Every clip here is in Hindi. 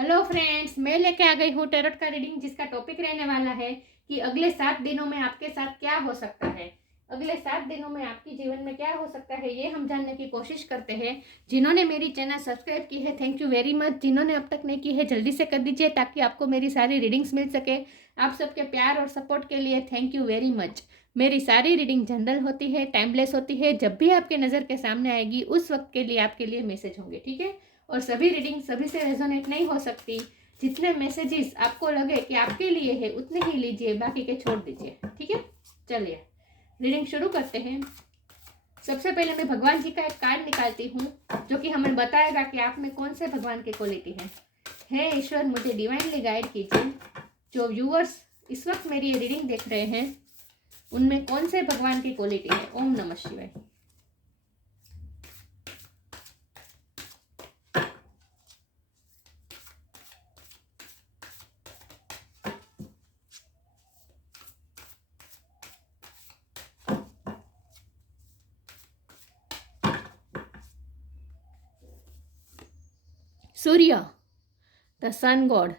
हेलो फ्रेंड्स, मैं लेके आ गई हूँ टैरोट का रीडिंग, जिसका टॉपिक रहने वाला है कि अगले 7 दिनों में आपके साथ क्या हो सकता है। अगले 7 दिनों में आपके जीवन में क्या हो सकता है, ये हम जानने की कोशिश करते हैं। जिन्होंने मेरी चैनल सब्सक्राइब की है, थैंक यू वेरी मच। जिन्होंने अब तक नहीं की है, जल्दी से कर दीजिए ताकि आपको मेरी सारी रीडिंग्स मिल सके। आप सबके प्यार और सपोर्ट के लिए थैंक यू वेरी मच। मेरी सारी रीडिंग जनरल होती है, टाइमलेस होती है। जब भी आपके नज़र के सामने आएगी उस वक्त के लिए आपके लिए मैसेज होंगे, ठीक है। और सभी रीडिंग सभी से रेजोनेट नहीं हो सकती। जितने मैसेजेस आपको लगे कि आपके लिए है उतने ही लीजिए, बाकी के छोड़ दीजिए, ठीक है। चलिए रीडिंग शुरू करते हैं। सबसे पहले मैं भगवान जी का एक कार्ड निकालती हूँ, जो कि हमें बताएगा कि आप में कौन से भगवान की क्वालिटी है। हे ईश्वर, मुझे डिवाइनली गाइड कीजिए। जो व्यूअर्स इस वक्त मेरी ये रीडिंग देख रहे हैं, उनमें कौन से भगवान की क्वालिटी है। ओम नमः शिवाय। सूर्य, the sun god.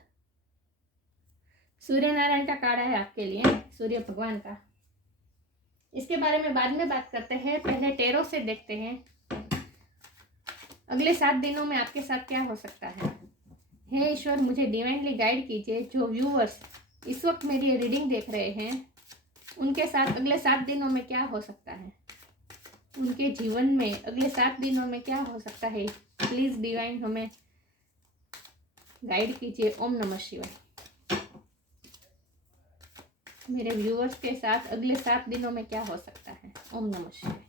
Surya Narayan का कार्ड है आपके लिए, सूर्य भगवान का। इसके बारे में बाद में बात करते हैं, पहले टैरो से देखते हैं अगले 7 दिनों में आपके साथ क्या हो सकता है। हे ईश्वर, मुझे डिवाइनली गाइड कीजिए। जो व्यूअर्स इस वक्त मेरी रीडिंग देख रहे हैं, उनके साथ अगले 7 दिनों में क्या हो सकता है। उनके जीवन में अगले 7 दिनों में क्या हो सकता है। प्लीज डिवाइन हमें गाइड कीजिए। ओम नमः शिवाय। मेरे व्यूअर्स के साथ अगले 7 दिनों में क्या हो सकता है। ओम नमः शिवाय।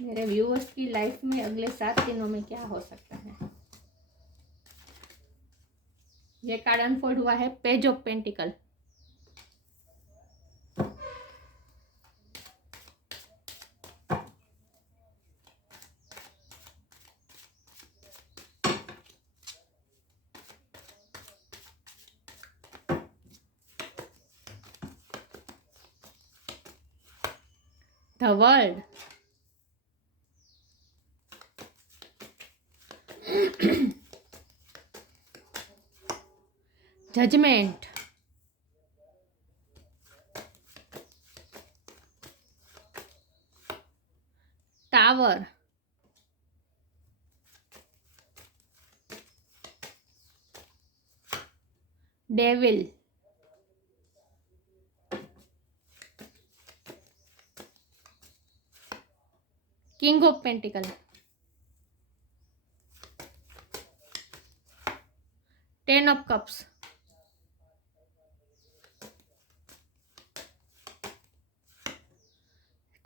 मेरे व्यूअर्स की लाइफ में अगले 7 दिनों में क्या हो सकता है। ये कार्ड अनफोल्ड हुआ है, page of pentacle. The world, judgement, tower, devil, king of pentacle, ten of cups,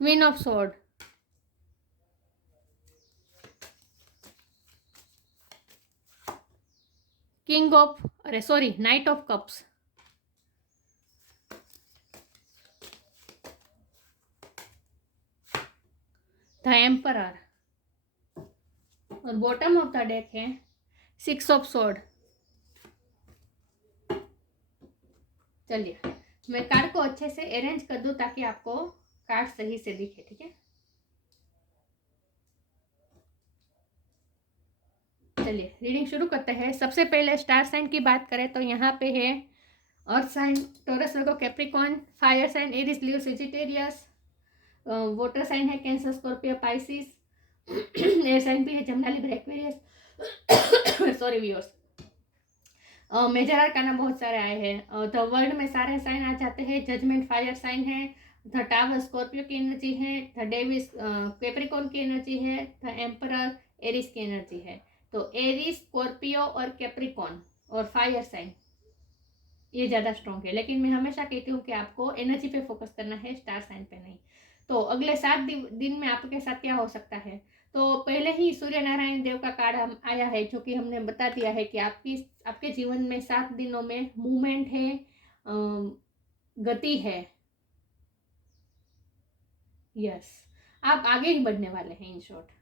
queen of sword, king of knight of cups, the emperor. और बॉटम ऑफ द डेक है 6 ऑफ स्वॉर्ड। चलिए मैं कार्ड को अच्छे से अरेंज कर दूं ताकि आपको कार्ड सही से दिखे, ठीक है। चलिए रीडिंग शुरू करते हैं। सबसे पहले स्टार साइन की बात करें तो यहाँ पे है earth sign Taurus, Virgo, Capricorn. Fire sign Aries, Leo, Sagittarius. Water sign है Cancer, Scorpio, Pisces. Air sign भी है Gemini, Libra, Aquarius. Sorry viewers, major arcana बहुत सारे आए हैं। द वर्ल्ड में सारे साइन आ जाते हैं। जजमेंट फायर साइन है। द टावर स्कॉर्पियो की एनर्जी है। द डेविस कैप्रिकॉर्न की एनर्जी है। द एम्परर एरिस की एनर्जी है। तो एरिस, स्कॉर्पियो और कैप्रिकॉर्न और फायर साइन ये ज़्यादा स्ट्रॉन्ग है, लेकिन मैं हमेशा कहती हूँ कि आपको एनर्जी पे फोकस करना है, स्टार साइन पे नहीं। तो अगले 7 दिन में आपके साथ क्या हो सकता है। तो पहले ही सूर्य नारायण देव का कार्ड हम आया है, जो कि हमने बता दिया है कि आपके जीवन में 7 दिनों में मूवमेंट है, गति है। यस, आप आगे ही बढ़ने वाले हैं इन शॉर्ट।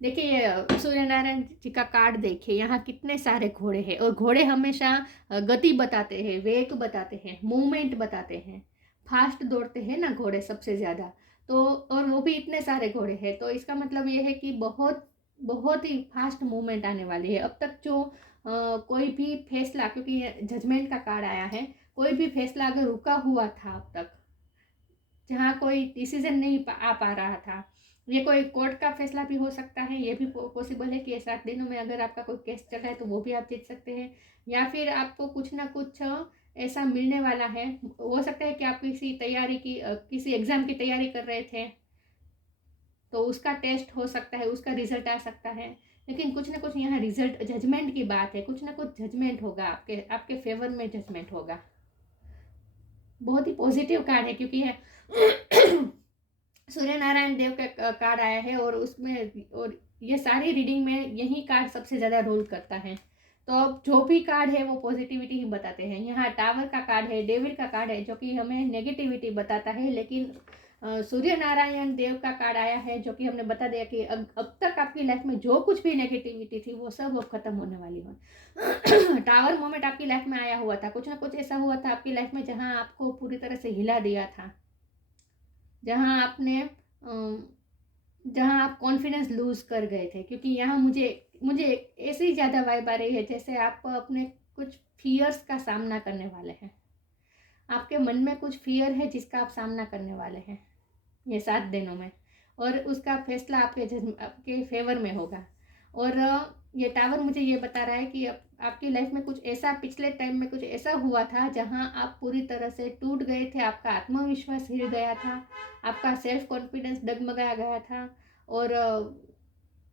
देखिए ये सूर्य नारायण जी का कार्ड देखिए, यहाँ कितने सारे घोड़े हैं और घोड़े हमेशा गति बताते हैं, वेग बताते हैं, मूवमेंट बताते हैं। फास्ट दौड़ते हैं ना घोड़े सबसे ज़्यादा। तो और वो भी इतने सारे घोड़े हैं, तो इसका मतलब ये है कि बहुत बहुत ही फास्ट मूवमेंट आने वाली है। अब तक जो कोई भी फैसला, क्योंकि जजमेंट का कार्ड आया है, कोई भी फैसला अगर रुका हुआ था अब तक, जहाँ कोई डिसीजन नहीं आ पा रहा था, ये कोई कोर्ट का फैसला भी हो सकता है, ये भी पॉसिबल है कि 7 दिनों में अगर आपका कोई केस चल रहा है तो वो भी आप जीत सकते हैं, या फिर आपको कुछ ना कुछ ऐसा मिलने वाला है। हो सकता है कि आप किसी तैयारी की किसी एग्ज़ाम की तैयारी कर रहे थे तो उसका टेस्ट हो सकता है, उसका रिजल्ट आ सकता है, लेकिन कुछ ना कुछ यहाँ रिजल्ट, जजमेंट की बात है, कुछ ना कुछ जजमेंट होगा, आपके फेवर में जजमेंट होगा। बहुत ही पॉजिटिव कार्ड है, क्योंकि है सूर्य नारायण देव का कार्ड आया है, और उसमें, और ये सारी रीडिंग में यही कार्ड सबसे ज़्यादा रोल करता है। तो अब जो भी कार्ड है वो पॉजिटिविटी ही बताते हैं। यहाँ टावर का कार्ड है, डेविल का कार्ड है, जो कि हमें नेगेटिविटी बताता है, लेकिन सूर्य नारायण देव का कार्ड आया है, जो कि हमने बता दिया कि अब तक आपकी लाइफ में जो कुछ भी नेगेटिविटी थी वो सब अब खत्म होने वाली है। टावर मोमेंट आपकी लाइफ में आया हुआ था, कुछ ना कुछ ऐसा हुआ था आपकी लाइफ में जहाँ आपको पूरी तरह से हिला दिया था, जहाँ आप कॉन्फिडेंस लूज कर गए थे। क्योंकि यहाँ मुझे ऐसी ज़्यादा वाइब आ रही है जैसे आप अपने कुछ फियर्स का सामना करने वाले हैं। आपके मन में कुछ फियर है जिसका आप सामना करने वाले हैं ये 7 दिनों में, और उसका फैसला आपके फेवर में होगा। और ये टावर मुझे ये बता रहा है कि आपकी लाइफ में कुछ ऐसा, पिछले टाइम में कुछ ऐसा हुआ था जहां आप पूरी तरह से टूट गए थे, आपका आत्मविश्वास हिल गया था, आपका सेल्फ कॉन्फिडेंस डगमगाया गया था, और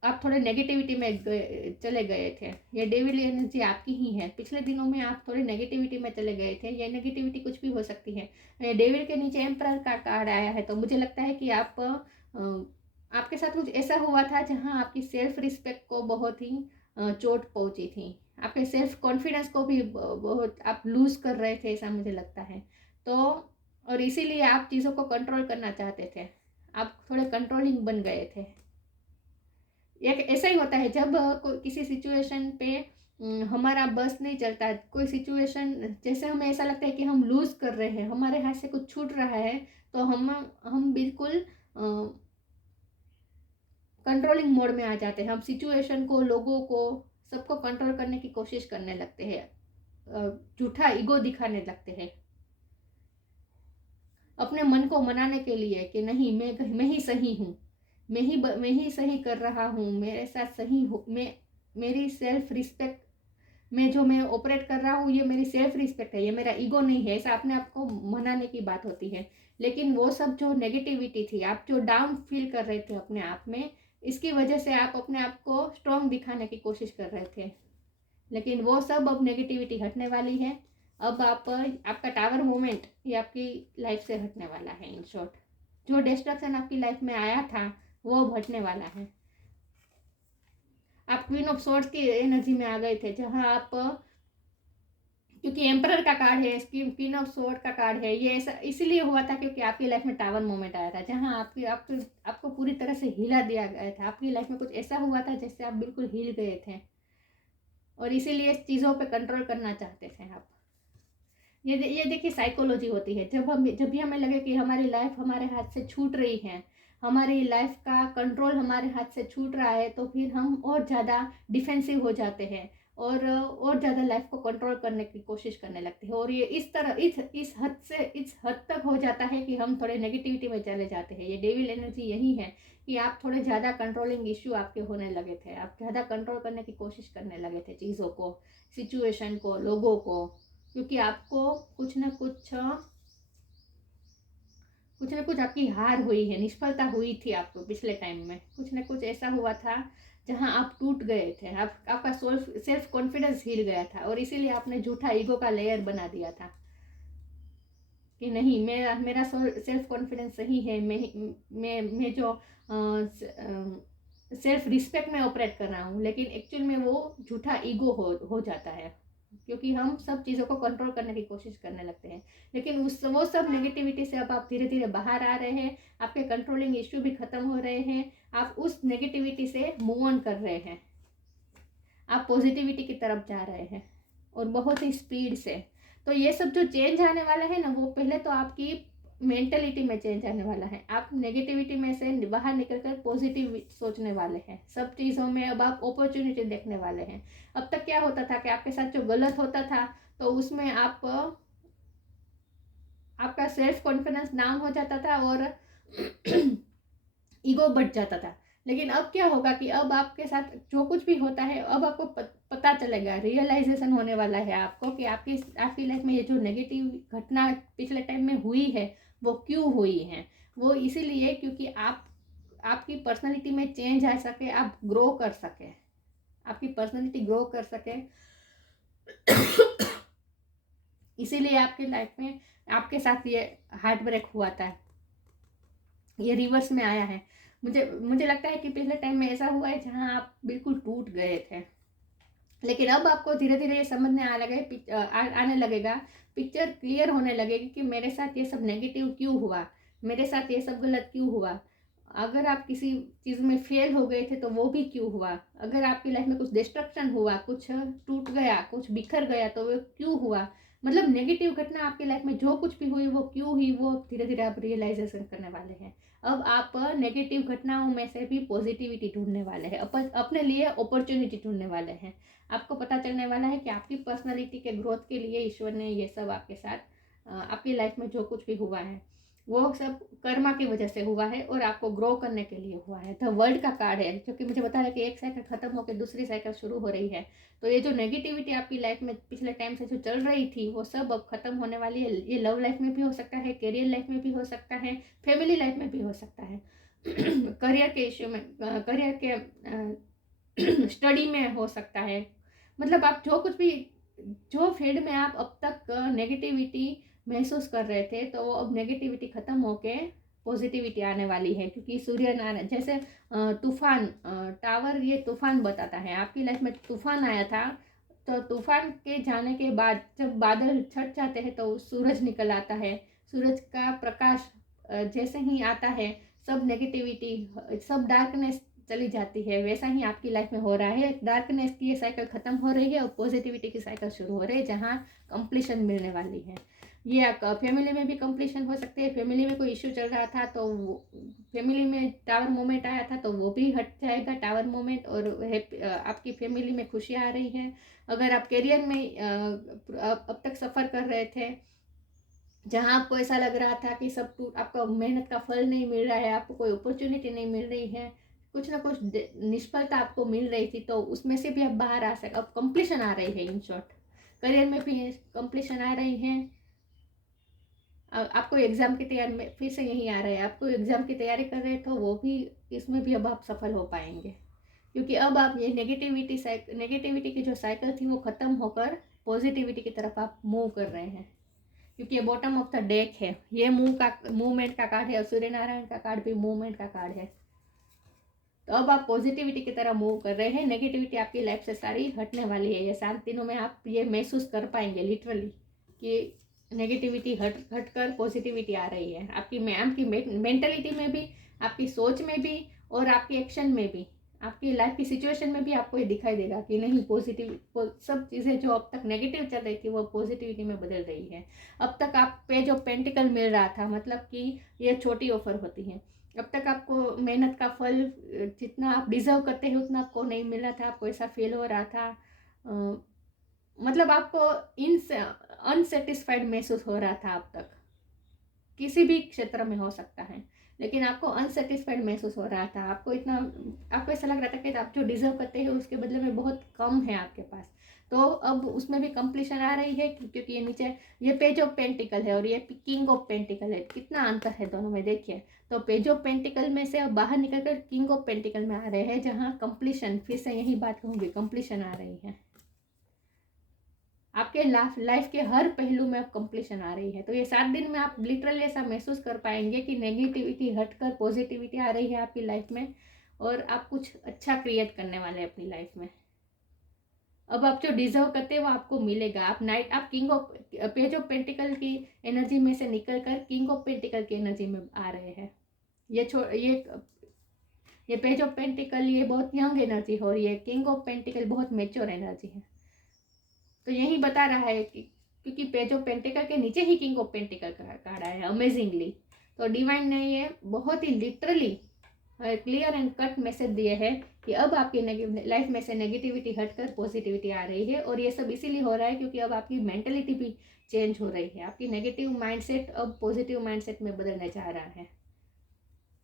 आप थोड़े नेगेटिविटी में चले गए थे। ये डेविल एनर्जी आपकी ही है। पिछले दिनों में आप थोड़ी नेगेटिविटी में चले गए थे। ये नेगेटिविटी कुछ भी हो सकती है। डेविल के नीचे एम्परर का कार्ड आया है, तो मुझे लगता है कि आपके साथ कुछ ऐसा हुआ था जहां आपकी सेल्फ रिस्पेक्ट को बहुत ही चोट पहुंची थी। आपके सेल्फ कॉन्फिडेंस को भी बहुत आप लूज कर रहे थे, ऐसा मुझे लगता है। तो और इसीलिए आप चीज़ों को कंट्रोल करना चाहते थे, आप थोड़े कंट्रोलिंग बन गए थे। एक ऐसा ही होता है जब किसी सिचुएशन पे हमारा बस नहीं चलता, कोई सिचुएशन जैसे हमें ऐसा लगता है कि हम लूज कर रहे हैं, हमारे हाथ से कुछ छूट रहा है, तो हम बिल्कुल कंट्रोलिंग मोड में आ जाते हैं। हम सिचुएशन को, लोगों को, सबको कंट्रोल करने की कोशिश करने लगते हैं, झूठा ईगो दिखाने लगते हैं अपने मन को मनाने के लिए कि नहीं, मैं ही सही हूँ, मैं ही सही कर रहा हूँ, मेरे साथ सही हो, मेरी सेल्फ रिस्पेक्ट, मैं ऑपरेट कर रहा हूँ, ये मेरी सेल्फ रिस्पेक्ट है, ये मेरा ईगो नहीं है, ऐसा अपने आप को मनाने की बात होती है। लेकिन वो सब जो नेगेटिविटी थी, आप जो डाउन फील कर रहे थे अपने आप में, इसकी वजह से आप अपने आप को स्ट्रॉन्ग दिखाने की कोशिश कर रहे थे, लेकिन वो सब अब नेगेटिविटी हटने वाली है। अब आपका टावर मोमेंट ये आपकी लाइफ से हटने वाला है। इन शॉर्ट, जो डिस्ट्रक्शन आपकी लाइफ में आया था वो अब हटने वाला है। आप क्वीन ऑफ सोर्ड्स की एनर्जी में आ गए थे, जहां आप, क्योंकि एम्परर का कार्ड है, क्वीन ऑफ सोर्ड का कार्ड है, ये ऐसा इसीलिए हुआ था क्योंकि आपकी लाइफ में टावर मोमेंट आया था, जहां आपको पूरी तरह से हिला दिया गया था। आपकी लाइफ में कुछ ऐसा हुआ था जैसे आप बिल्कुल हिल गए थे, और इसीलिए चीज़ों पे कंट्रोल करना चाहते थे आप। ये देखिए साइकोलॉजी होती है। जब भी हमें लगे कि हमारी लाइफ हमारे हाथ से छूट रही है, हमारी लाइफ का कंट्रोल हमारे हाथ से छूट रहा है, तो फिर हम और ज़्यादा डिफेंसिव हो जाते हैं, और ज़्यादा लाइफ को कंट्रोल करने की कोशिश करने लगते हैं। और ये इस तरह इस हद तक हो जाता है कि हम थोड़े नेगेटिविटी में चले जाते हैं। ये डेविल एनर्जी यही है कि आप थोड़े ज़्यादा कंट्रोलिंग इश्यू आपके होने लगे थे, आप ज़्यादा कंट्रोल करने की कोशिश करने लगे थे चीज़ों को, सिचुएशन को, लोगों को, क्योंकि आपको कुछ ना कुछ आपकी हार हुई है, निष्फलता हुई थी आपको पिछले टाइम में। कुछ ना कुछ ऐसा हुआ था जहां आप टूट गए थे, आपका सेल्फ कॉन्फिडेंस हिल गया था, और इसीलिए आपने झूठा ईगो का लेयर बना दिया था कि नहीं, मेरा सेल्फ कॉन्फिडेंस सही है, मैं जो सेल्फ रिस्पेक्ट में ऑपरेट कर रहा हूँ, लेकिन एक्चुअल में वो झूठा ईगो हो जाता है, क्योंकि हम सब चीज़ों को कंट्रोल करने की कोशिश करने लगते हैं। लेकिन वो सब नेगेटिविटी से अब आप धीरे धीरे बाहर आ रहे हैं, आपके कंट्रोलिंग इश्यू भी खत्म हो रहे हैं, आप उस नेगेटिविटी से मूव ऑन कर रहे हैं, आप पॉजिटिविटी की तरफ जा रहे हैं, और बहुत ही स्पीड से। तो ये सब जो चेंज आने वाला है ना, वो पहले तो आपकी मेंटलिटी में चेंज आने वाला है। आप नेगेटिविटी में से बाहर निकलकर पॉजिटिव सोचने वाले हैं। सब चीज़ों में अब आप अपॉर्चुनिटी देखने वाले हैं। अब तक क्या होता था कि आपके साथ जो गलत होता था तो उसमें आपका सेल्फ कॉन्फिडेंस डाउन हो जाता था और ईगो बढ़ जाता था। लेकिन अब क्या होगा कि अब आपके साथ जो कुछ भी होता है अब आपको पता चलेगा, रियलाइजेशन होने वाला है आपको कि आपकी लाइफ में ये जो नेगेटिव घटना पिछले टाइम में हुई है वो क्यों हुई है। वो इसीलिए क्योंकि आपकी पर्सनालिटी में चेंज आ सके, आप ग्रो कर सके, आपकी पर्सनालिटी ग्रो कर सके। इसीलिए आपकी लाइफ में आपके साथ ये हार्ट ब्रेक हुआ था, ये रिवर्स में आया है। मुझे लगता है कि पिछले टाइम में ऐसा हुआ है जहां आप बिल्कुल टूट गए थे। लेकिन अब आपको धीरे धीरे ये समझने आने लगेगा, पिक्चर क्लियर होने लगेगी कि मेरे साथ ये सब नेगेटिव क्यों हुआ, मेरे साथ ये सब गलत क्यों हुआ। अगर आप किसी चीज़ में फेल हो गए थे तो वो भी क्यों हुआ। अगर आपकी लाइफ में कुछ डिस्ट्रक्शन हुआ, कुछ टूट गया, कुछ बिखर गया तो वो क्यों हुआ। मतलब नेगेटिव घटना आपकी लाइफ में जो कुछ भी हुई वो क्यों हुई, वो धीरे धीरे आप रियलाइजेशन करने वाले हैं। अब आप नेगेटिव घटनाओं में से भी पॉजिटिविटी ढूंढने वाले हैं, अपने लिए अपॉर्चुनिटी ढूंढने वाले हैं। आपको पता चलने वाला है कि आपकी पर्सनालिटी के ग्रोथ के लिए ईश्वर ने ये सब आपके साथ आपकी लाइफ में जो कुछ भी हुआ है वो सब कर्मा की वजह से हुआ है और आपको ग्रो करने के लिए हुआ है। द वर्ल्ड का कार्ड है जो कि मुझे बता रहा है कि एक साइकिल खत्म होकर दूसरी साइकिल शुरू हो रही है। तो ये जो नेगेटिविटी आपकी लाइफ में पिछले टाइम से जो चल रही थी वो सब अब खत्म होने वाली है। ये लव लाइफ में भी हो सकता है, करियर लाइफ में भी हो सकता है, फैमिली लाइफ में भी हो सकता है। करियर के इश्यू में, करियर के स्टडी में हो सकता है। मतलब आप जो फील्ड में आप अब तक नेगेटिविटी महसूस कर रहे थे तो अब नेगेटिविटी ख़त्म होके पॉजिटिविटी आने वाली है। क्योंकि सूर्य नारायण जैसे तूफान, टावर ये तूफान बताता है। आपकी लाइफ में तूफान आया था तो तूफान के जाने के बाद जब बादल छट जाते हैं तो सूरज निकल आता है। सूरज का प्रकाश जैसे ही आता है सब नेगेटिविटी, सब डार्कनेस चली जाती है। वैसा ही आपकी लाइफ में हो रहा है। डार्कनेस की ये साइकिल ख़त्म हो रही है और पॉजिटिविटी की साइकिल शुरू हो रही है जहाँ कंप्लीशन मिलने वाली है। ये फैमिली में भी कंप्लीशन हो सकते हैं। फैमिली में कोई इश्यू चल रहा था तो फैमिली में टावर मोमेंट आया था तो वो भी हट जाएगा टावर मोमेंट और आपकी फैमिली में खुशियाँ आ रही हैं। अगर आप करियर में अब तक सफ़र कर रहे थे जहाँ आपको ऐसा लग रहा था कि आपको मेहनत का फल नहीं मिल रहा है, आपको कोई अपॉर्चुनिटी नहीं मिल रही है, कुछ ना कुछ निष्फलता आपको मिल रही थी तो उसमें से भी अब बाहर आ सके। अब कंप्लीशन आ रही है। इन शॉर्ट करियर में भी कंप्लीशन आ रही है। आपको एग्ज़ाम की तैयारी में फिर से यही आ रहा है, आपको एग्ज़ाम की तैयारी कर रहे तो वो भी इसमें भी अब आप सफल हो पाएंगे। क्योंकि अब आप ये नेगेटिविटी की जो साइकिल थी वो ख़त्म होकर पॉजिटिविटी की तरफ आप मूव कर रहे हैं। क्योंकि ये बॉटम ऑफ द डेक है, ये मूवमेंट का कार्ड है और सूर्य नारायण का कार्ड भी मूवमेंट का कार्ड है। तो अब आप पॉजिटिविटी की तरह मूव कर रहे हैं। नेगेटिविटी आपकी लाइफ से सारी हटने वाली है। ये 7 दिनों में आप ये महसूस कर पाएंगे लिटरली कि नेगेटिविटी हट कर पॉजिटिविटी आ रही है आपकी मेंटलिटी में भी, आपकी सोच में भी और आपकी एक्शन में भी। आपकी लाइफ की सिचुएशन में भी आपको ये दिखाई देगा कि नहीं सब चीज़ें जो अब तक नेगेटिव चल रही थी वो पॉजिटिविटी में बदल रही है। अब तक आप पे जो पेंटिकल मिल रहा था, मतलब कि ये छोटी ऑफर होती है। अब तक आपको मेहनत का फल जितना आप डिजर्व करते हैं उतना आपको नहीं मिला था, आपको ऐसा फील हो रहा था। मतलब आपको अनसेटिस्फाइड महसूस हो रहा था। अब तक किसी भी क्षेत्र में हो सकता है, लेकिन आपको अनसेटिस्फाइड महसूस हो रहा था। आपको ऐसा लग रहा था कि आप जो डिजर्व करते हैं उसके बदले में बहुत कम है आपके पास। तो अब उसमें भी कंप्लीशन आ रही है क्योंकि ये नीचे ये पेज ऑफ पेंटिकल है और ये किंग ऑफ पेंटिकल है। कितना अंतर है दोनों में देखिए। तो पेज ऑफ पेंटिकल में से अब बाहर निकलकर किंग ऑफ पेंटिकल में आ रहे हैं जहाँ कंप्लीशन, फिर से यही बात कहूँगी, कंप्लीशन आ रही है। आपके लाइफ के हर पहलू में अब कंप्लीशन आ रही है। तो ये 7 दिन में आप लिटरली ऐसा महसूस कर पाएंगे कि नेगेटिविटी हटकर पॉजिटिविटी आ रही है आपकी लाइफ में और आप कुछ अच्छा क्रिएट करने वाले हैं अपनी लाइफ में। अब आप जो डिजर्व करते हैं वो आपको मिलेगा। आप king of page of pentacle की एनर्जी में से निकल कर किंग ऑफ पेंटिकल की एनर्जी में आ रहे हैं। ये पेज ऑफ पेंटिकल ये बहुत यंग एनर्जी हो, ये किंग ऑफ पेंटिकल बहुत मेच्योर एनर्जी है। तो यही बता रहा है कि क्योंकि पेज ऑफ पेंटिकल के नीचे ही किंग ऑफ पेंटिकल कार्ड आया है अमेजिंगली। तो डिवाइन ने ये बहुत ही literally clear and cut message दिए है कि अब आपकी लाइफ में से नेगेटिविटी हटकर पॉजिटिविटी आ रही है। और ये सब इसीलिए हो रहा है क्योंकि अब आपकी मेंटलिटी भी चेंज हो रही है। आपकी नेगेटिव माइंडसेट अब पॉजिटिव माइंडसेट में बदलने जा रहा है।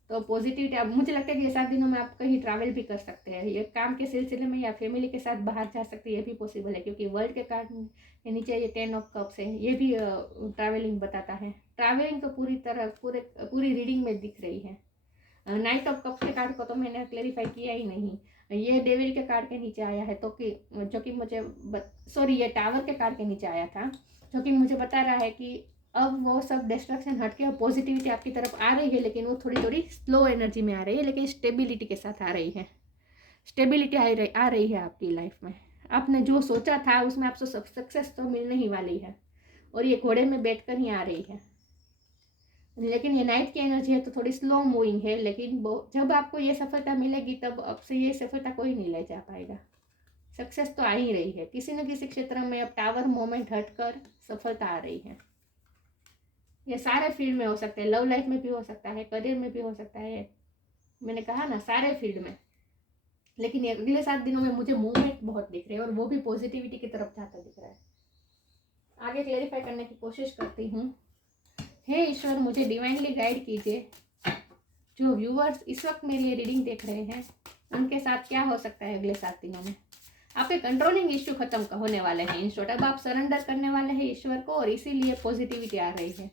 तो पॉजिटिविटी, अब मुझे लगता है कि ये 7 दिनों में आप कहीं ट्रैवल भी कर सकते हैं, ये काम के सिलसिले में या फैमिली के साथ बाहर जा सकते हैं, ये भी पॉसिबल है। क्योंकि वर्ल्ड के कार्ड के नीचे ये 10 ऑफ कप्स है, ये भी ट्रैवलिंग बताता है। ट्रैवलिंग तो पूरी रीडिंग में दिख रही है। नाइट ऑफ कप्स के कार्ड को तो मैंने क्लेरिफाई किया ही नहीं, ये डेविल के कार्ड के नीचे आया है। तो कि जो कि मुझे ये टावर के कार्ड के नीचे आया था, जो कि मुझे बता रहा है कि अब वो सब डिस्ट्रक्शन हट के पॉजिटिविटी आपकी तरफ आ रही है, लेकिन वो थोड़ी थोड़ी स्लो एनर्जी में आ रही है, लेकिन स्टेबिलिटी के साथ आ रही है। स्टेबिलिटी आ रही है आपकी लाइफ में। आपने जो सोचा था उसमें आपको सक्सेस तो मिलने ही वाली है, और ये घोड़े में बैठकर ही आ रही है। लेकिन ये नाइट की एनर्जी है तो थोड़ी स्लो मूविंग है, लेकिन जब आपको ये सफलता मिलेगी तब आपसे ये सफलता कोई नहीं ले जा पाएगा। सक्सेस तो आ ही रही है किसी न किसी क्षेत्र में। अब टावर मोमेंट हटकर सफलता आ रही है। ये सारे फील्ड में हो सकता है, लव लाइफ में भी हो सकता है, करियर में भी हो सकता है, मैंने कहा ना सारे फील्ड में। लेकिन ये अगले 7 दिनों में मुझे मूवमेंट बहुत दिख रहे हैं, और वो भी पॉजिटिविटी की तरफ जाता दिख रहा है। आगे क्लेरिफाई करने की कोशिश करती हूँ। हे ईश्वर, मुझे डिवाइनली गाइड कीजिए। जो व्यूअर्स इस वक्त मेरी ये रीडिंग देख रहे हैं, उनके साथ क्या हो सकता है अगले 7 दिनों में। आपके कंट्रोलिंग इश्यू खत्म होने वाले हैं इन शॉर्ट। अब आप सरेंडर करने वाले हैं ईश्वर को, और इसीलिए पॉजिटिविटी आ रही है।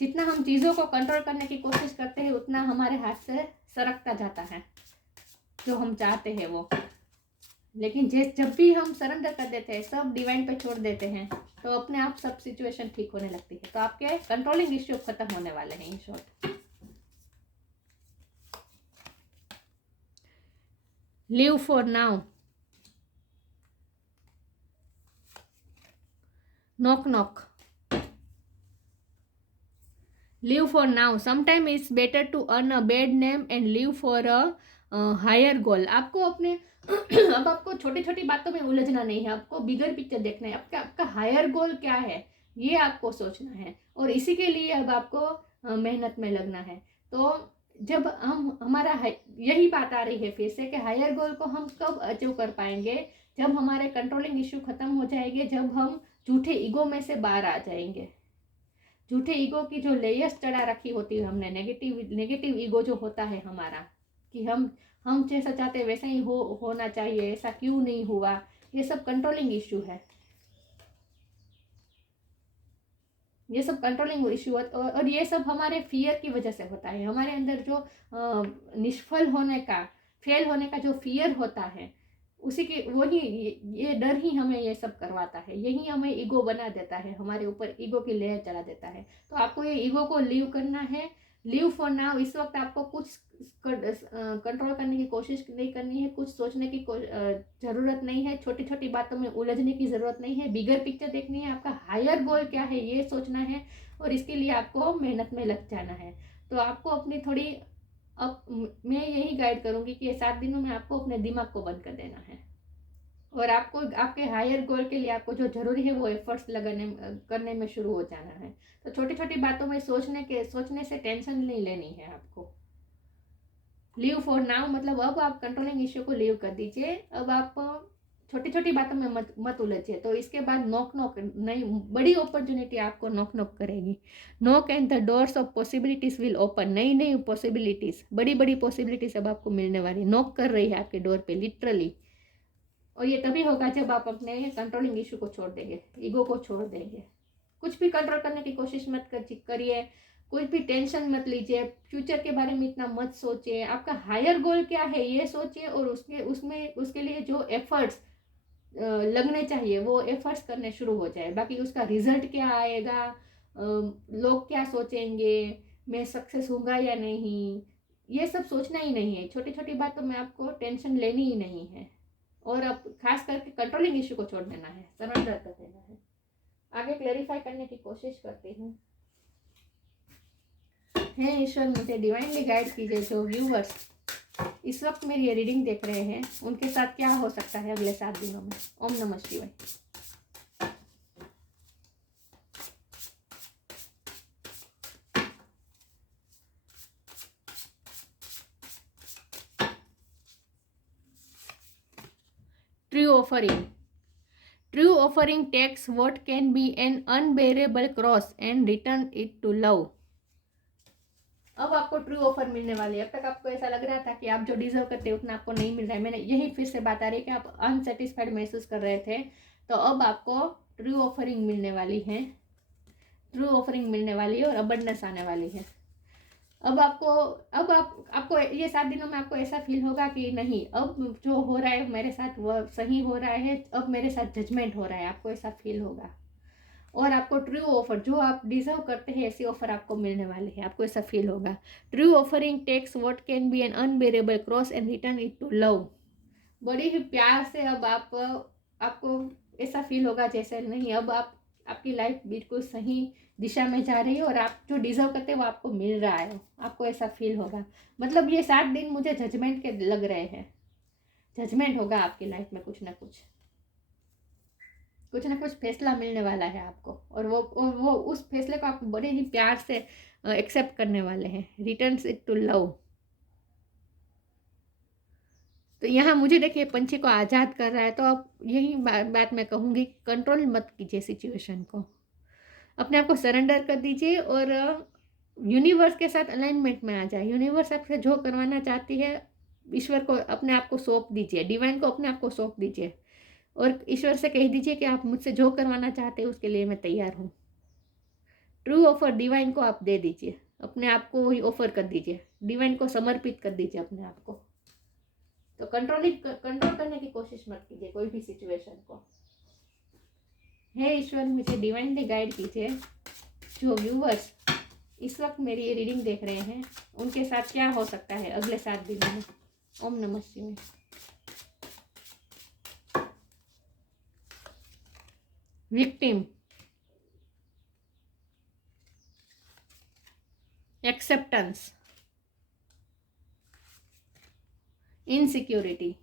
जितना हम चीज़ों को कंट्रोल करने की कोशिश करते हैं, उतना हमारे हाथ से सरकता जाता है जो हम चाहते हैं वो। लेकिन जब भी हम सरेंडर कर देते हैं, सब डिवाइन पे छोड़ देते हैं, तो अपने आप सब सिचुएशन ठीक होने लगती है। तो आपके कंट्रोलिंग इश्यू खत्म होने वाले हैं in short. Live for now, knock knock. Live for now. Sometime it's better to earn a bad name and live for a higher goal. आपको अपने अब आपको छोटी छोटी बातों में उलझना नहीं है, आपको बिगर पिक्चर देखना है। आपका हायर गोल क्या है ये आपको सोचना है, और इसी के लिए अब आपको मेहनत में लगना है। तो जब हमारा यही बात आ रही है फिर से कि हायर गोल को हम कब अचीव कर पाएंगे, जब हमारे कंट्रोलिंग इश्यू खत्म हो जाएंगे, जब हम झूठे ईगो में से बाहर आ जाएंगे। झूठे ईगो की जो लेयर्स चढ़ा रखी होती है हमने, नेगेटिव ईगो जो होता है हमारा, कि हम जैसा चाहते हैं वैसा ही होना चाहिए, ऐसा क्यों नहीं हुआ, ये सब कंट्रोलिंग इश्यू है। ये सब कंट्रोलिंग इश्यू है, और ये सब हमारे फियर की वजह से होता है। हमारे अंदर जो निष्फल होने का, फेल होने का जो फियर होता है, उसी के वही ये डर ही हमें ये सब करवाता है। यही हमें ईगो बना देता है, हमारे ऊपर ईगो की लेयर चला देता है। तो आपको ये ईगो को लीव करना है। Leave for now. इस वक्त आपको कुछ कंट्रोल करने की कोशिश नहीं करनी है, कुछ सोचने की ज़रूरत नहीं है, छोटी छोटी बातों में उलझने की ज़रूरत नहीं है। बिगर पिक्चर देखनी है, आपका हायर गोल क्या है ये सोचना है, और इसके लिए आपको मेहनत में लग जाना है। तो आपको अपनी थोड़ी, अब मैं यही गाइड करूँगी कि ये 7 दिनों में आपको अपने दिमाग को बंद कर देना है, और आपको आपके हायर गोल के लिए आपको जो ज़रूरी है वो एफर्ट्स करने में शुरू हो जाना है। तो छोटी छोटी बातों में सोचने से टेंशन नहीं लेनी है आपको। लीव फॉर नाउ मतलब अब आप कंट्रोलिंग इश्यू को लीव कर दीजिए। अब आप छोटी छोटी बातों में मत उलझिए। तो इसके बाद नॉक नई बड़ी अपॉर्चुनिटी आपको नॉक करेगी। Knock and the doors of possibilities will open. नई पॉसिबिलिटीज, बड़ी पॉसिबिलिटीज अब आपको मिलने वाली, नॉक कर रही है आपके डोर पे लिटरली। और ये तभी होगा जब आप अपने कंट्रोलिंग इशू को छोड़ देंगे, ईगो को छोड़ देंगे। कुछ भी कंट्रोल करने की कोशिश मत करिए, कोई भी टेंशन मत लीजिए, फ्यूचर के बारे में इतना मत सोचिए। आपका हायर गोल क्या है ये सोचिए, और उसके लिए जो एफर्ट्स लगने चाहिए वो एफर्ट्स करने शुरू हो जाए। बाकी उसका रिजल्ट क्या आएगा, लोग क्या सोचेंगे, मैं सक्सेस होगा या नहीं, ये सब सोचना ही नहीं है। छोटी छोटी बातों में आपको टेंशन लेनी ही नहीं है, और अब खास करके कंट्रोलिंग इश्यू को छोड़ देना है, सरेंडर कर देना है। आगे क्लेरिफाई करने की कोशिश करती हूँ। हे ईश्वर, मुझे डिवाइनली गाइड कीजिए। जो व्यूवर्स इस वक्त मेरी ये रीडिंग देख रहे हैं, उनके साथ क्या हो सकता है अगले 7 दिनों में। ओम नमः शिवाय। offering. True offering takes what can be an unbearable cross and return it to love. अब आपको ट्रू ऑफर मिलने वाली है। अब तक आपको ऐसा लग रहा था कि आप जो डिजर्व करते हैं उतना आपको नहीं मिल रहा है। मैंने यही फिर से बात आ रही है कि आप अनसेटिस्फाइड महसूस कर रहे थे, तो अब आपको ट्रू ऑफरिंग मिलने वाली है। ट्रू ऑफरिंग मिलने वाली है और अबंडेंस आने वाली है। अब आपको ये 7 दिनों में आपको ऐसा फील होगा कि नहीं, अब जो हो रहा है मेरे साथ वह सही हो रहा है, अब मेरे साथ जजमेंट हो रहा है, आपको ऐसा फील होगा। और आपको ट्रू ऑफर जो आप डिजर्व करते हैं ऐसी ऑफर आपको मिलने वाली है, आपको ऐसा फील होगा। True offering takes what can be an unbearable cross and return it to love. बड़ी ही प्यार से अब आपको ऐसा फील होगा जैसे नहीं, अब आपकी लाइफ बिल्कुल सही दिशा में जा रही है और आप जो डिजर्व करते हैं वो आपको मिल रहा है, आपको ऐसा फील होगा। मतलब ये 7 दिन मुझे जजमेंट के लग रहे हैं। जजमेंट होगा आपकी लाइफ में, कुछ ना कुछ फैसला मिलने वाला है आपको, और वो उस फैसले को आप बड़े ही प्यार से एक्सेप्ट करने वाले हैं। Returns it to love. तो यहाँ मुझे देखिए पंछी को आज़ाद कर रहा है, तो अब यही बात मैं कहूँगी, कंट्रोल मत कीजिए सिचुएशन को, अपने आप को सरेंडर कर दीजिए और यूनिवर्स के साथ अलाइनमेंट में आ जाए। यूनिवर्स आपसे जो करवाना चाहती है, ईश्वर को अपने आप को सौंप दीजिए, डिवाइन को अपने आप को सौंप दीजिए और ईश्वर से कह दीजिए कि आप मुझसे जो करवाना चाहते हैं उसके लिए मैं तैयार हूँ। ट्रू ऑफर डिवाइन को आप दे दीजिए, अपने आप को ही ऑफर कर दीजिए, डिवाइन को समर्पित कर दीजिए अपने आप को। तो कंट्रोल करने की कोशिश मत कीजिए कोई भी सिचुएशन को। हे ईश्वर, मुझे डिवाइनली गाइड कीजिए। जो व्यूवर्स इस वक्त मेरी ये रीडिंग देख रहे हैं उनके साथ क्या हो सकता है अगले 7 दिनों में। ओम नमः शिवाय। Victim, acceptance, insecurity.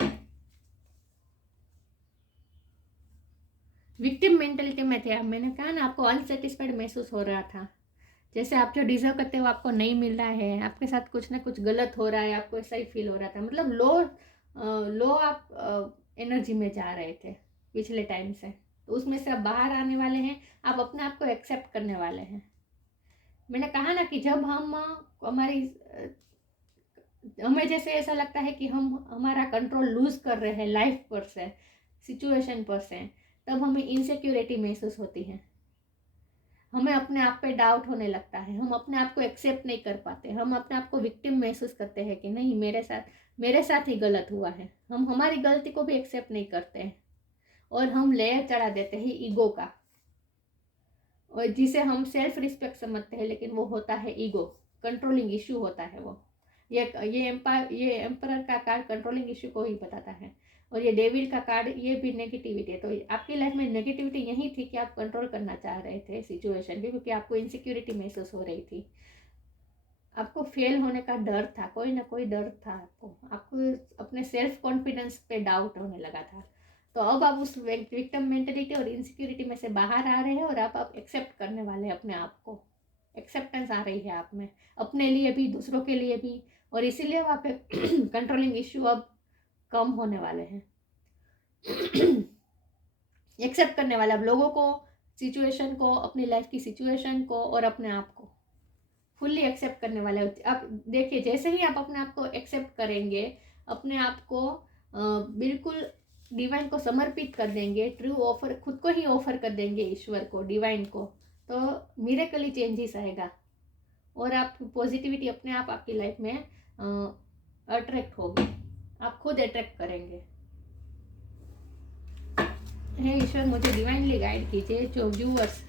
Victim mentality में थे आप। मैंने कहा ना, आपको अनसेटिस्फाइड महसूस हो रहा था, जैसे आप जो डिजर्व करते हो आपको नहीं मिल रहा है, आपके साथ कुछ ना कुछ गलत हो रहा है, आपको ऐसा ही फील हो रहा था। मतलब लो आप एनर्जी में जा रहे थे पिछले टाइम से, तो उसमें से आप बाहर आने वाले हैं। आप अपने आप को एक्सेप्ट करने वाले हैं। मैंने कहा ना कि जब हमें जैसे ऐसा लगता है कि हम हमारा कंट्रोल लूज कर रहे हैं लाइफ पर से, सिचुएशन पर से, तब हमें इनसिक्योरिटी महसूस होती है। हमें अपने आप पे डाउट होने लगता है, हम अपने आप को एक्सेप्ट नहीं कर पाते, हम अपने आप को विक्टिम महसूस करते हैं कि नहीं, मेरे साथ ही गलत हुआ है। हम हमारी गलती को भी एक्सेप्ट नहीं करते हैं और हम लेयर चढ़ा देते हैं ईगो का, और जिसे हम सेल्फ रिस्पेक्ट समझते हैं, लेकिन वो होता है ईगो, कंट्रोलिंग इश्यू होता है वो। ये एम्परर का कार्ड कंट्रोलिंग इश्यू को ही बताता है, और ये डेविल का कार्ड ये भी नेगेटिविटी है। तो आपकी लाइफ में नेगेटिविटी यही थी कि आप कंट्रोल करना चाह रहे थे सिचुएशन भी, क्योंकि आपको इनसिक्योरिटी महसूस हो रही थी, आपको फेल होने का डर था, कोई ना कोई डर था आपको अपने सेल्फ कॉन्फिडेंस पे डाउट होने लगा था। तो अब आप उस विक्टिम मेंटलिटी और इनसिक्योरिटी में से बाहर आ रहे हैं और आप एक्सेप्ट करने वाले हैं अपने आप को। एक्सेप्टेंस आ रही है आप में, अपने लिए भी दूसरों के लिए भी, और इसीलिए वहाँ पे कंट्रोलिंग इश्यू अब कम होने वाले हैं। एक्सेप्ट करने वाले अब लोगों को, सिचुएशन को, अपनी लाइफ की सिचुएशन को और अपने आप को फुल्ली एक्सेप्ट करने वाले। आप देखिए, जैसे ही आप अपने आप को एक्सेप्ट करेंगे, अपने आप को बिल्कुल डिवाइन को समर्पित कर देंगे, ट्रू ऑफर खुद को ही ऑफर कर देंगे ईश्वर को, डिवाइन को, तो मिरेकली चेंजेस आएगा और आप पॉजिटिविटी अपने आप आपकी लाइफ में अट्रैक्ट होगी, आप खुद अट्रैक्ट करेंगे। हे ईश्वर, मुझे डिवाइनली गाइड कीजिए। जो व्यूअर्स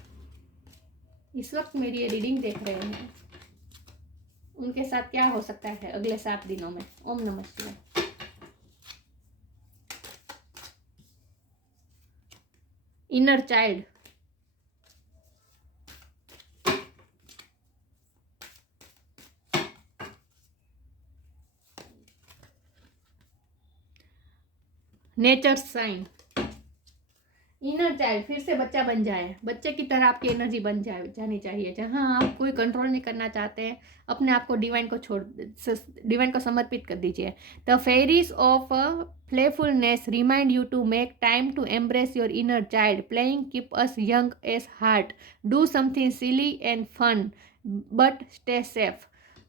इस वक्त मेरी ये रीडिंग देख रहे हैं उनके साथ क्या हो सकता है अगले 7 दिनों में। ओम नमः शिवाय। Inner child, nature sign, inner child फिर से बच्चा बन जाए, बच्चे की तरह आपकी एनर्जी बन जाए जानी चाहिए। जहाँ आप कोई कंट्रोल नहीं करना चाहते हैं, अपने आप को डिवाइन को समर्पित कर दीजिए। The fairies of playfulness remind you to make time to embrace your inner child, playing keep us young as heart, do something silly and fun but stay safe.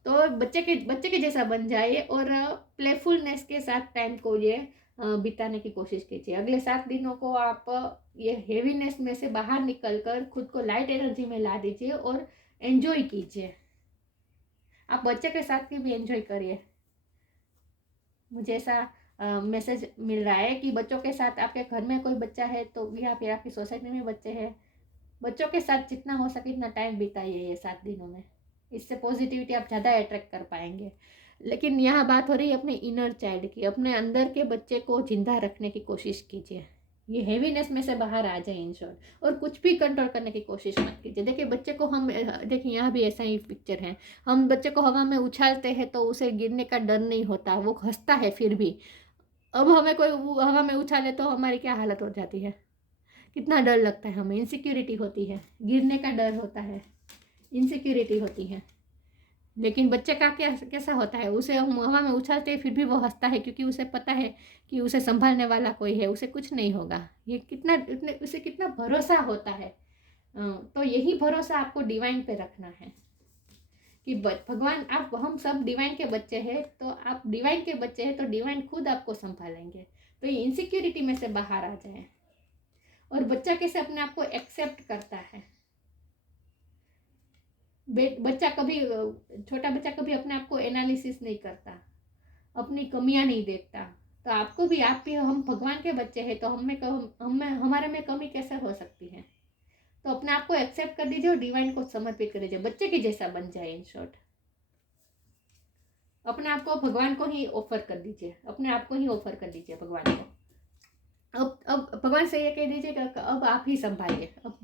तो बच्चे के जैसा बन जाइए और प्लेफुलनेस के साथ टाइम को ये बिताने की कोशिश कीजिए। अगले 7 दिनों को आप ये हेवीनेस में से बाहर निकलकर खुद को लाइट एनर्जी में ला दीजिए और एंजॉय कीजिए। आप बच्चे के साथ भी एंजॉय करिए। मुझे ऐसा मैसेज मिल रहा है कि बच्चों के साथ, आपके घर में कोई बच्चा है तो या फिर आपकी सोसाइटी में बच्चे हैं, बच्चों के साथ जितना हो सके इतना टाइम बिताइए ये 7 दिनों में। इससे पॉजिटिविटी आप ज़्यादा अट्रैक्ट कर पाएंगे। लेकिन यहाँ बात हो रही है अपने इनर चाइल्ड की, अपने अंदर के बच्चे को जिंदा रखने की कोशिश कीजिए। ये हेवीनेस में से बाहर आ जाए इन शॉर्ट, और कुछ भी कंट्रोल करने की कोशिश मत कीजिए। देखिए बच्चे को हम, देखिए यहाँ भी ऐसा ही पिक्चर है, हम बच्चे को हवा में उछालते हैं तो उसे गिरने का डर नहीं होता, वो हंसता है फिर भी। अब हमें कोई हवा में उछाले तो हमारी क्या हालत हो जाती है, कितना डर लगता है हमें, इनसिक्योरिटी होती है, गिरने का डर होता है, इनसिक्योरिटी होती है। लेकिन बच्चे का क्या कैसा होता है, उसे हम हवा में उछालते हैं फिर भी वो हंसता है, क्योंकि उसे पता है कि उसे संभालने वाला कोई है, उसे कुछ नहीं होगा। ये कितना उसे कितना भरोसा होता है। तो यही भरोसा आपको डिवाइन पे रखना है कि भगवान, आप, हम सब डिवाइन के बच्चे हैं, तो आप डिवाइन के बच्चे हैं तो डिवाइन खुद आपको संभालेंगे। तो ये इनसिक्योरिटी में से बाहर आ जाए। और बच्चा कैसे अपने आप को एक्सेप्ट करता है, बच्चा कभी, छोटा बच्चा कभी अपने आप को एनालिसिस नहीं करता, अपनी कमियां नहीं देखता। तो आपको भी, आप भी, हम भगवान के बच्चे हैं तो हमें हमारे में कमी कैसे हो सकती है। तो अपने आप को एक्सेप्ट कर दीजिए और डिवाइन को समर्पित कर दीजिए, बच्चे के जैसा बन जाए। इन शॉर्ट अपने आप को भगवान को ही ऑफर कर दीजिए, अपने आप को ही ऑफर कर दीजिए भगवान को। अब भगवान से ये कह दीजिए कि अब आप ही संभालिए, अब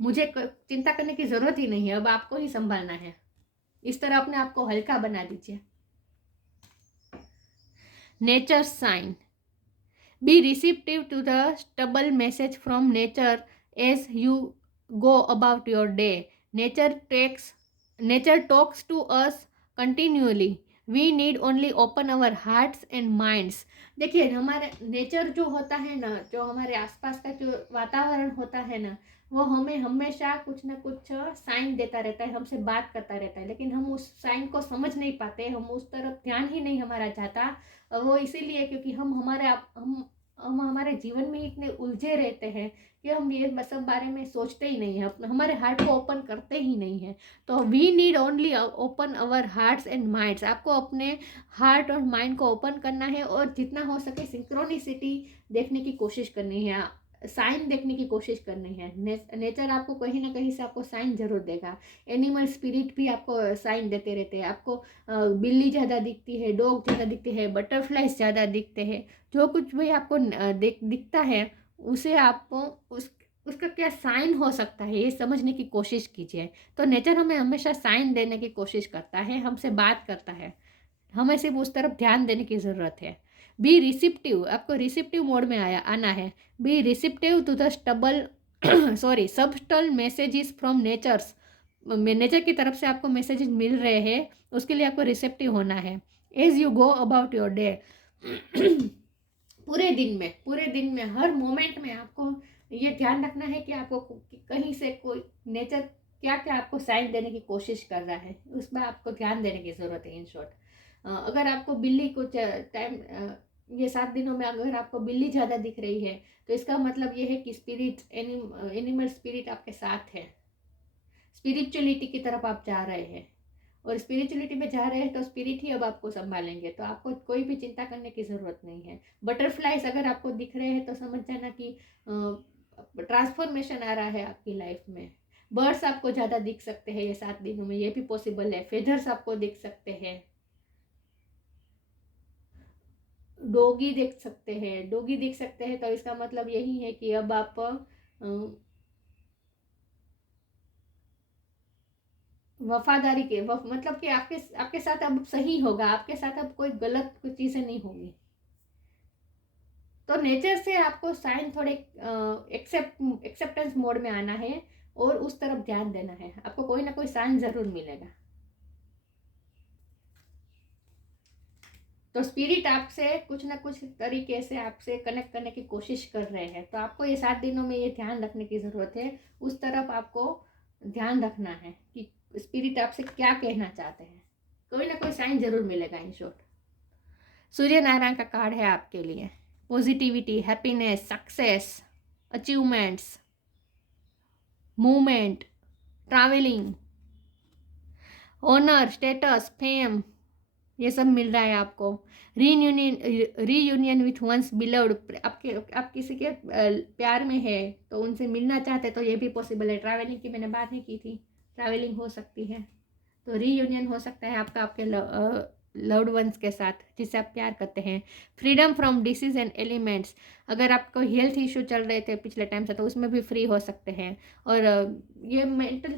मुझे चिंता करने की जरूरत ही नहीं है, अब आपको ही संभालना है। इस तरह अपने आप को हल्का बना दीजिए। Nature sign, be receptive to the subtle message from nature as you go about your day. Nature talks to us continuously, we need only open our hearts and minds. देखिए हमारे नेचर जो होता है ना, जो हमारे आसपास का जो वातावरण होता है ना, वो हमें हमेशा कुछ ना कुछ साइन देता रहता है, हमसे बात करता रहता है, लेकिन हम उस साइन को समझ नहीं पाते, हम उस तरफ ध्यान ही नहीं हमारा जाता। वो इसीलिए क्योंकि हम हमारे जीवन में इतने उलझे रहते हैं कि हम ये सब बारे में सोचते ही नहीं है, हमारे हार्ट को ओपन करते ही नहीं है। तो we need only open our hearts and minds. आपको अपने हार्ट और माइंड को ओपन करना है और जितना हो सके सिंक्रोनिसिटी देखने की कोशिश करनी है, साइन देखने की कोशिश करनी है। नेचर आपको कहीं ना कहीं से आपको साइन जरूर देगा। एनिमल स्पिरिट भी आपको साइन देते रहते हैं। आपको बिल्ली ज़्यादा दिखती है, डॉग ज़्यादा दिखते हैं, बटरफ्लाइज ज़्यादा दिखते हैं, जो कुछ भी आपको दिखता है उसे आपको उसका क्या साइन हो सकता है ये समझने की कोशिश कीजिए। तो नेचर हमें हमेशा साइन देने की कोशिश करता है, हमसे बात करता है, हमें सिर्फ उस तरफ ध्यान देने की ज़रूरत है। बी रिसिप्टिव, आपको रिसिप्टिव मोड में आना है। Be receptive to the subtle subtle messages from nature की तरफ से आपको मैसेजेस मिल रहे हैं, उसके लिए आपको रिसेप्टिव होना है। As you go about your day, पूरे दिन में हर मोमेंट में आपको ये ध्यान रखना है कि आपको कहीं से कोई नेचर क्या क्या आपको साइन देने की कोशिश कर रहा है, उसमें आपको ध्यान देने की ज़रूरत है। इन शॉर्ट अगर आपको बिल्ली कुछ टाइम, ये 7 दिनों में अगर आपको बिल्ली ज़्यादा दिख रही है तो इसका मतलब ये है कि एनिमल स्पिरिट आपके साथ है, स्पिरिचुअलिटी की तरफ आप जा रहे हैं, और स्पिरिचुअलिटी में जा रहे हैं तो स्पिरिट ही अब आपको संभालेंगे, तो आपको कोई भी चिंता करने की ज़रूरत नहीं है। बटरफ्लाइज अगर आपको दिख रहे हैं तो समझ जाना कि ट्रांसफॉर्मेशन आ रहा है आपकी लाइफ में। बर्ड्स आपको ज़्यादा दिख सकते हैं ये 7 दिनों में, ये भी पॉसिबल है। फेदर्स आपको दिख सकते हैं, डोगी दिख सकते हैं, तो इसका मतलब यही है कि अब आप वफादारी के मतलब कि आपके आपके साथ अब सही होगा, आपके साथ अब कोई गलत कुछ चीज़ें नहीं होंगी। तो नेचर से आपको साइन थोड़े एक्सेप्टेंस मोड में आना है और उस तरफ ध्यान देना है। आपको कोई ना कोई साइन ज़रूर मिलेगा। तो स्पिरिट आपसे कुछ ना कुछ तरीके से आपसे कनेक्ट करने की कोशिश कर रहे हैं। तो आपको ये 7 दिनों में ये ध्यान रखने की ज़रूरत है, उस तरफ आपको ध्यान रखना है कि स्पिरिट आपसे क्या कहना चाहते हैं। कोई ना कोई साइन ज़रूर मिलेगा। इन शॉर्ट सूर्य नारायण का कार्ड है आपके लिए। Positivity, happiness, success, achievements, movement, travelling, honour, status, fame, ये सब मिल रहा है आपको। रीयूनियन विथ वंस बिलव्ड, आप किसी के प्यार में है तो उनसे मिलना चाहते तो ये भी पॉसिबल है। ट्रैवलिंग की मैंने बात नहीं की थी, ट्रैवलिंग हो सकती है। तो रीयूनियन हो सकता है आपका आपके लव्ड वंस के साथ जिससे आप प्यार करते हैं। Freedom from disease and elements, अगर आपको हेल्थ इश्यू चल रहे थे पिछले टाइम से तो उसमें भी फ्री हो सकते हैं। और ये मेंटल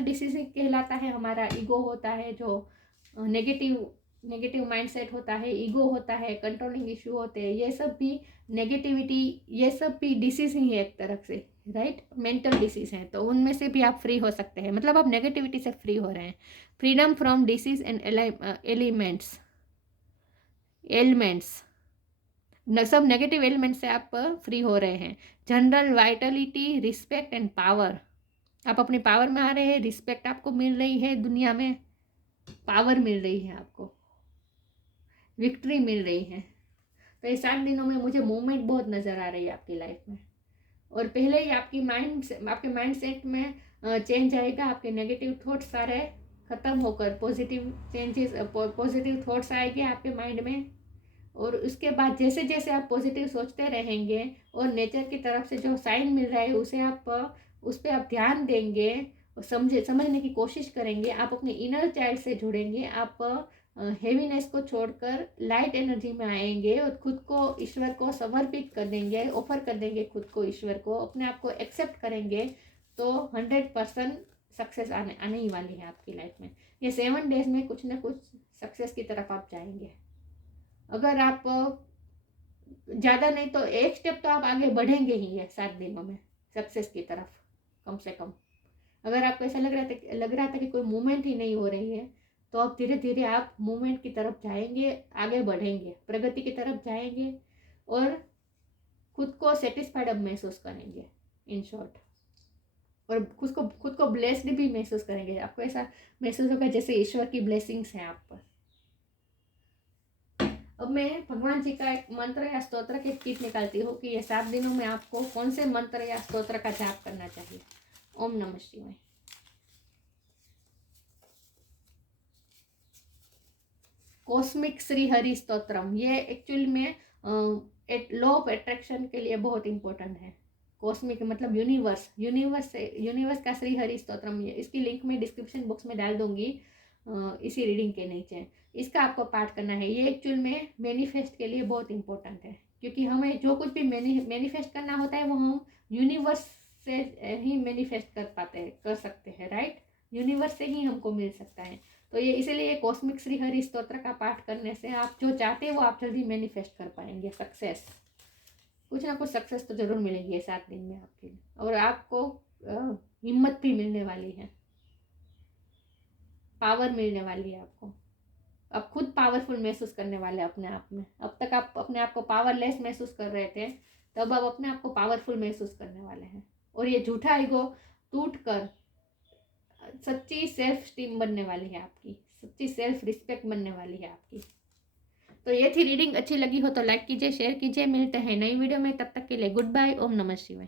डिसीज कहलाता है। हमारा ईगो होता है जो नेगेटिव माइंडसेट होता है, ईगो होता है, कंट्रोलिंग इशू होते हैं, ये सब भी नेगेटिविटी, ये सब भी डिसीज ही है एक तरफ से, राइट। मेंटल डिसीज हैं तो उनमें से भी आप फ्री हो सकते हैं, मतलब आप नेगेटिविटी से फ्री हो रहे हैं। Freedom from disease and elements सब नेगेटिव एलिमेंट से आप फ्री हो रहे हैं। General Vitality, respect and power, आप अपनी पावर में आ रहे हैं। रिस्पेक्ट आपको मिल रही है, दुनिया में पावर मिल रही है, आपको विक्ट्री मिल रही है। तो ये 7 दिनों में मुझे मूवमेंट बहुत नज़र आ रही है आपकी लाइफ में। और पहले ही आपके माइंड सेट में चेंज आएगा। आपके नेगेटिव थॉट्स सारे ख़त्म होकर पॉजिटिव थॉट्स आएंगे आपके माइंड में। और उसके बाद जैसे जैसे आप पॉजिटिव सोचते रहेंगे और नेचर की तरफ से जो साइन मिल रहा है उसे आप उस पर आप ध्यान देंगे और समझने की कोशिश करेंगे। आप अपने इनर चाइल्ड से जुड़ेंगे। आप हेवीनेस को छोड़कर लाइट एनर्जी में आएंगे और खुद को ईश्वर को समर्पित कर देंगे, ऑफर कर देंगे खुद को ईश्वर को, अपने आप को एक्सेप्ट करेंगे। तो 100% सक्सेस आने ही वाली है आपकी लाइफ में। ये 7 डेज में कुछ ना कुछ सक्सेस की तरफ आप जाएंगे। अगर आप ज़्यादा नहीं तो एक स्टेप तो आप आगे बढ़ेंगे ही है 7 दिनों में सक्सेस की तरफ, कम से कम। अगर आपको ऐसा लग रहा था कि कोई मूवमेंट ही नहीं हो रही है तो अब धीरे धीरे आप मूवमेंट की तरफ जाएंगे, आगे बढ़ेंगे, प्रगति की तरफ जाएंगे और खुद को सेटिस्फाइड अब महसूस करेंगे, इन शॉर्ट। और खुद को ब्लेस्ड भी महसूस करेंगे। आपको ऐसा महसूस होगा जैसे ईश्वर की ब्लेसिंग्स हैं आप पर। अब मैं भगवान जी का एक मंत्र या स्तोत्र की टिप निकालती हूँ कि ये 7 दिनों में आपको कौन से मंत्र या स्तोत्र का जाप करना चाहिए। ओम नमः शिवाय। कॉस्मिक श्री हरि स्तोत्रम, ये एक्चुअल में लॉ ऑफ अट्रैक्शन के लिए बहुत इंपॉर्टेंट है। कॉस्मिक मतलब यूनिवर्स का श्री हरि स्तोत्रम, इसकी लिंक मैं डिस्क्रिप्शन बॉक्स में डाल दूंगी इसी रीडिंग के नीचे। इसका आपको पाठ करना है। ये एक्चुअल में मैनिफेस्ट के लिए बहुत इंपॉर्टेंट है, क्योंकि हमें जो कुछ भी मैनिफेस्ट करना होता है वो हम यूनिवर्स से ही मैनिफेस्ट कर सकते हैं, राइट। यूनिवर्स से ही हमको मिल सकता है। तो ये इसीलिए कॉस्मिक श्री हरि स्तोत्र का पाठ करने से आप जो चाहते हैं वो आप जल्दी मैनिफेस्ट कर पाएंगे। सक्सेस, कुछ ना कुछ सक्सेस तो जरूर मिलेगी 7 दिन में आपके लिए। और आपको हिम्मत भी मिलने वाली है, पावर मिलने वाली है आपको। आप खुद पावरफुल महसूस करने वाले हैं अपने आप में। अब तक आप अपने आप को पावरलेस महसूस कर रहे थे, तब आप अपने आप को पावरफुल महसूस करने वाले हैं। और ये झूठा ईगो टूट कर सच्ची सेल्फ स्टीम बनने वाली है आपकी, सच्ची सेल्फ रिस्पेक्ट बनने वाली है आपकी। तो ये थी रीडिंग। अच्छी लगी हो तो लाइक कीजिए, शेयर कीजिए। मिलते हैं नई वीडियो में, तब तक के लिए गुड बाय। ओम नमः शिवाय।